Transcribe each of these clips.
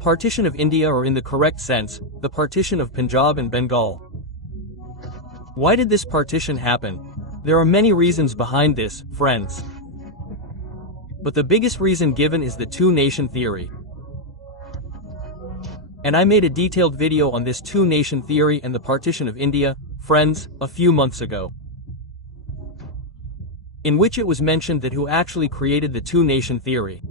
partition of India, or in the correct sense, the partition of Punjab and Bengal. Why did this partition happen? There are many reasons behind this, friends. But the biggest reason given is the two-nation theory. And I made a detailed video on this two-nation theory and the partition of India, friends, a few months ago, in which it was mentioned that who actually created the two-nation theory.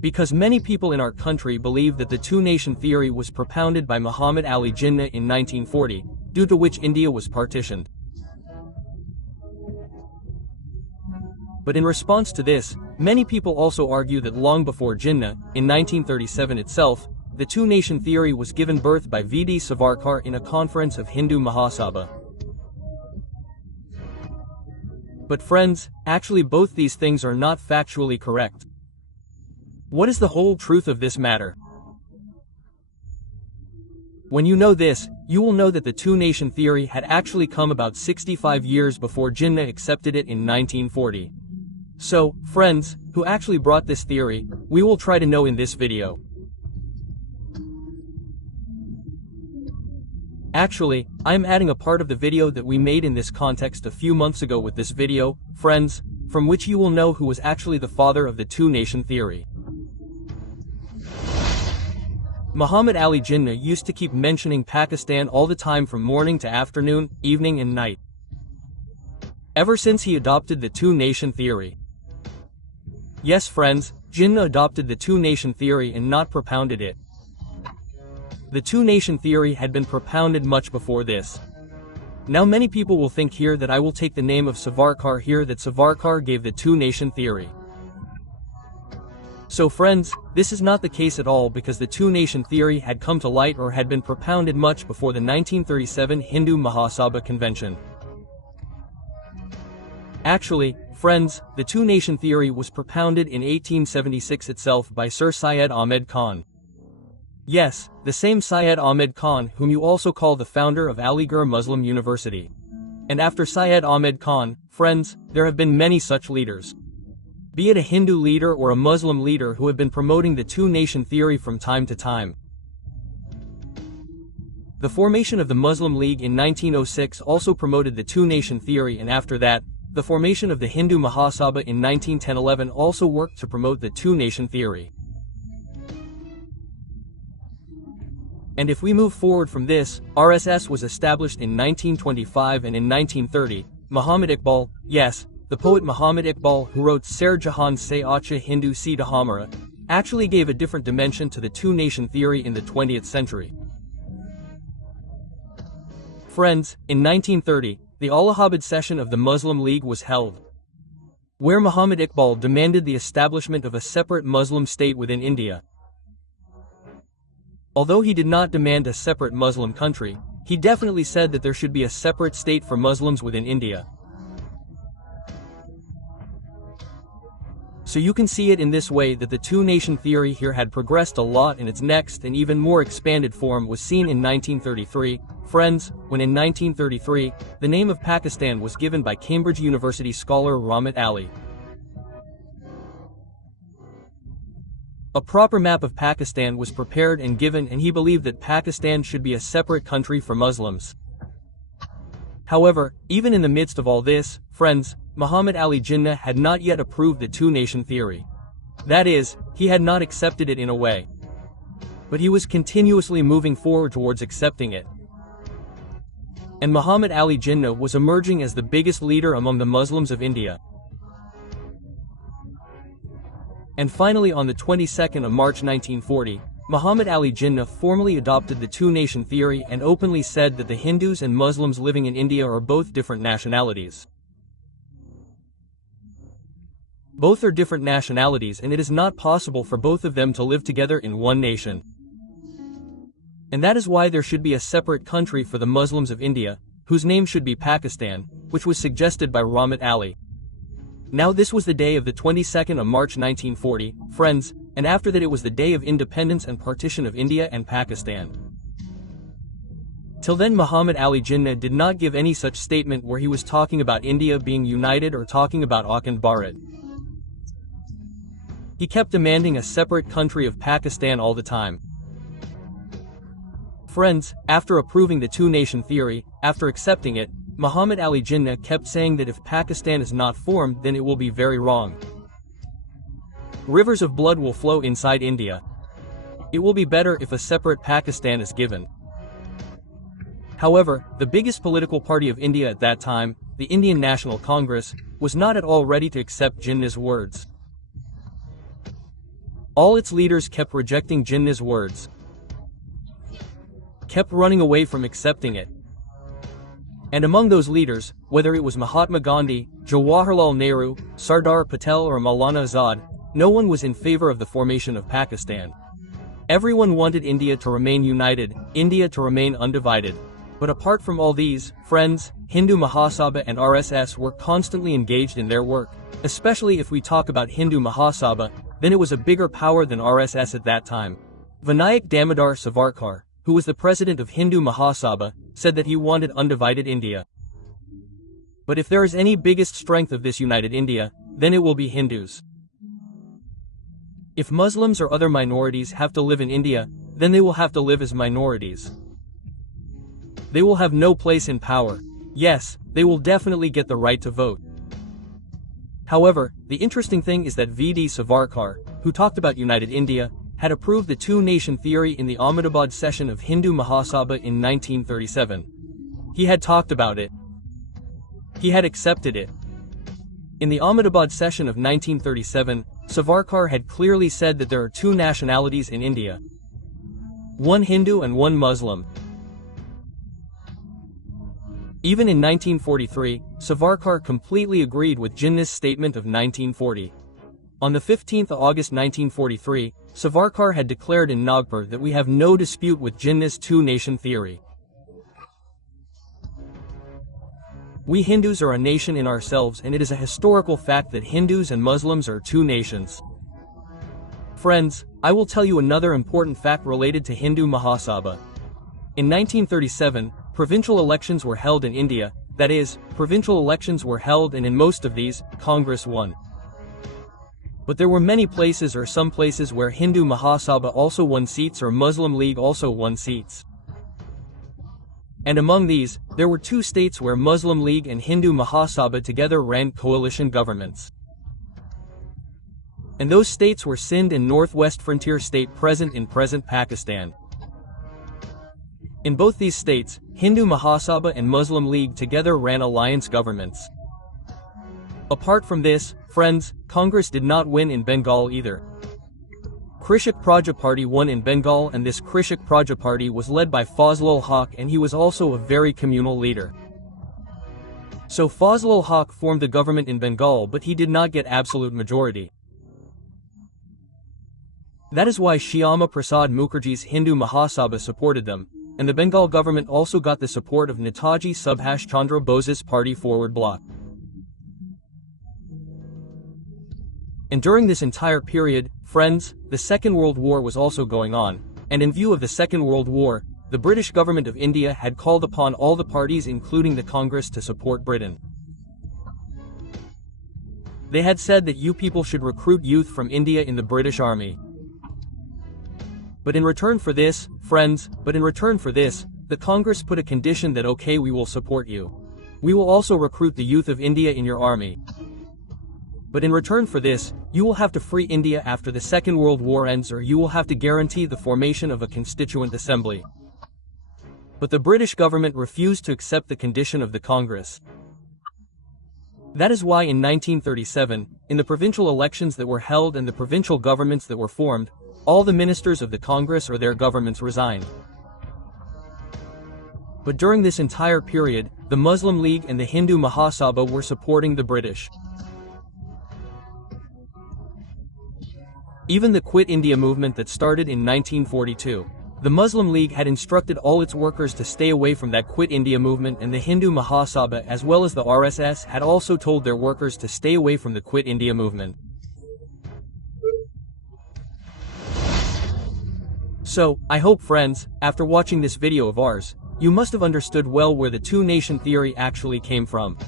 Because many people in our country believe that the two-nation theory was propounded by Muhammad Ali Jinnah in 1940, due to which India was partitioned. But in response to this, many people also argue that long before Jinnah, in 1937 itself, the two-nation theory was given birth by V.D. Savarkar in a conference of Hindu Mahasabha. But friends, actually both these things are not factually correct. What is the whole truth of this matter? When you know this, you will know that the two-nation theory had actually come about 65 years before Jinnah accepted it in 1940. So, friends, who actually brought this theory, we will try to know in this video. Actually, I am adding a part of the video that we made in this context a few months ago with this video, friends, from which you will know who was actually the father of the two-nation theory. Muhammad Ali Jinnah used to keep mentioning Pakistan all the time from morning to afternoon, evening and night, ever since he adopted the two-nation theory. Yes, friends, Jinnah adopted the two-nation theory and not propounded it. The two-nation theory had been propounded much before this. Now many people will think here that I will take the name of Savarkar here, that Savarkar gave the two-nation theory. So friends, this is not the case at all, because the two-nation theory had come to light or had been propounded much before the 1937 Hindu Mahasabha Convention. Actually, friends, the two-nation theory was propounded in 1876 itself by Sir Syed Ahmed Khan. Yes, the same Syed Ahmed Khan whom you also call the founder of Aligarh Muslim University. And after Syed Ahmed Khan, friends, there have been many such leaders, be it a Hindu leader or a Muslim leader, who have been promoting the two-nation theory from time to time. The formation of the Muslim League in 1906 also promoted the two-nation theory, and after that, the formation of the Hindu Mahasabha in 1910-11 also worked to promote the two-nation theory. And if we move forward from this, RSS was established in 1925, and in 1930, Muhammad Iqbal, yes, the poet Muhammad Iqbal, who wrote Ser Jahan Se Acha Hindu Si Hamara, actually gave a different dimension to the two-nation theory in the 20th century. Friends, in 1930, the Allahabad session of the Muslim League was held, where Muhammad Iqbal demanded the establishment of a separate Muslim state within India. Although he did not demand a separate Muslim country, he definitely said that there should be a separate state for Muslims within India. So you can see it in this way that the two-nation theory here had progressed a lot, and its next and even more expanded form was seen in 1933, friends, when in 1933, the name of Pakistan was given by Cambridge University scholar Rahmat Ali. A proper map of Pakistan was prepared and given, and he believed that Pakistan should be a separate country for Muslims. However, even in the midst of all this, friends, Muhammad Ali Jinnah had not yet approved the two-nation theory. That is, he had not accepted it in a way, but he was continuously moving forward towards accepting it. And Muhammad Ali Jinnah was emerging as the biggest leader among the Muslims of India. And finally, on the 22nd of March 1940, Muhammad Ali Jinnah formally adopted the two-nation theory and openly said that the Hindus and Muslims living in India are both different nationalities. Both are different nationalities, and it is not possible for both of them to live together in one nation. And that is why there should be a separate country for the Muslims of India, whose name should be Pakistan, which was suggested by Rahmat Ali. Now this was the day of the 22nd of March 1940, friends, and after that it was the day of independence and partition of India and Pakistan. Till then Muhammad Ali Jinnah did not give any such statement where he was talking about India being united or talking about Akhand Bharat. He kept demanding a separate country of Pakistan all the time. Friends, after approving the two-nation theory, after accepting it, Muhammad Ali Jinnah kept saying that if Pakistan is not formed, then it will be very wrong. Rivers of blood will flow inside India. It will be better if a separate Pakistan is given. However, the biggest political party of India at that time, the Indian National Congress, was not at all ready to accept Jinnah's words. All its leaders kept rejecting Jinnah's words, kept running away from accepting it. And among those leaders, whether it was Mahatma Gandhi, Jawaharlal Nehru, Sardar Patel or Maulana Azad, no one was in favor of the formation of Pakistan. Everyone wanted India to remain united, India to remain undivided. But apart from all these, friends, Hindu Mahasabha and RSS were constantly engaged in their work. Especially if we talk about Hindu Mahasabha, then it was a bigger power than RSS at that time. Vinayak Damodar Savarkar, who was the president of Hindu Mahasabha, said that he wanted undivided India. But if there is any biggest strength of this united India, then it will be Hindus. If Muslims or other minorities have to live in India, then they will have to live as minorities. They will have no place in power. Yes, they will definitely get the right to vote. However, the interesting thing is that V.D. Savarkar, who talked about united India, had approved the two-nation theory in the Ahmedabad session of Hindu Mahasabha in 1937. He had talked about it. He had accepted it. In the Ahmedabad session of 1937, Savarkar had clearly said that there are two nationalities in India. One Hindu and one Muslim. Even in 1943, Savarkar completely agreed with Jinnah's statement of 1940. On the 15th of August 1943, Savarkar had declared in Nagpur that we have no dispute with Jinnah's two-nation theory. We Hindus are a nation in ourselves, and it is a historical fact that Hindus and Muslims are two nations. Friends, I will tell you another important fact related to Hindu Mahasabha. In 1937, provincial elections were held in India, that is, provincial elections were held and in most of these, Congress won. But there were many places or some places where Hindu Mahasabha also won seats or Muslim League also won seats. And among these, there were two states where Muslim League and Hindu Mahasabha together ran coalition governments. And those states were Sindh and Northwest Frontier State present in present Pakistan. In both these states, Hindu Mahasabha and Muslim League together ran alliance governments. Apart from this, friends, Congress did not win in Bengal either. Krishak Praja Party won in Bengal, and this Krishak Praja Party was led by Fazlul Haq, and he was also a very communal leader. So Fazlul Haq formed the government in Bengal, but he did not get absolute majority. That is why Shyama Prasad Mukherjee's Hindu Mahasabha supported them, and the Bengal government also got the support of Netaji Subhash Chandra Bose's party Forward Bloc. And during this entire period, friends, the Second World War was also going on, and in view of the Second World War, the British government of India had called upon all the parties including the Congress to support Britain. They had said that you people should recruit youth from India in the British Army. But in return for this, friends, the Congress put a condition that okay, we will support you. We will also recruit the youth of India in your army. But in return for this, you will have to free India after the Second World War ends, or you will have to guarantee the formation of a constituent assembly. But the British government refused to accept the condition of the Congress. That is why in 1937, in the provincial elections that were held and the provincial governments that were formed, all the ministers of the Congress or their governments resigned. But during this entire period, the Muslim League and the Hindu Mahasabha were supporting the British. Even the Quit India movement that started in 1942, the Muslim League had instructed all its workers to stay away from that Quit India movement, and the Hindu Mahasabha as well as the RSS had also told their workers to stay away from the Quit India movement. So, I hope friends, after watching this video of ours, you must have understood well where the two-nation theory actually came from.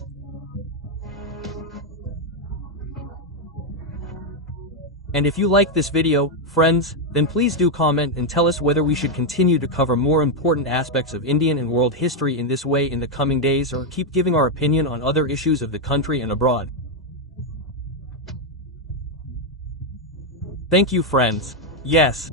And if you like this video, friends, then please do comment and tell us whether we should continue to cover more important aspects of Indian and world history in this way in the coming days, or keep giving our opinion on other issues of the country and abroad. Thank you, friends. Yes.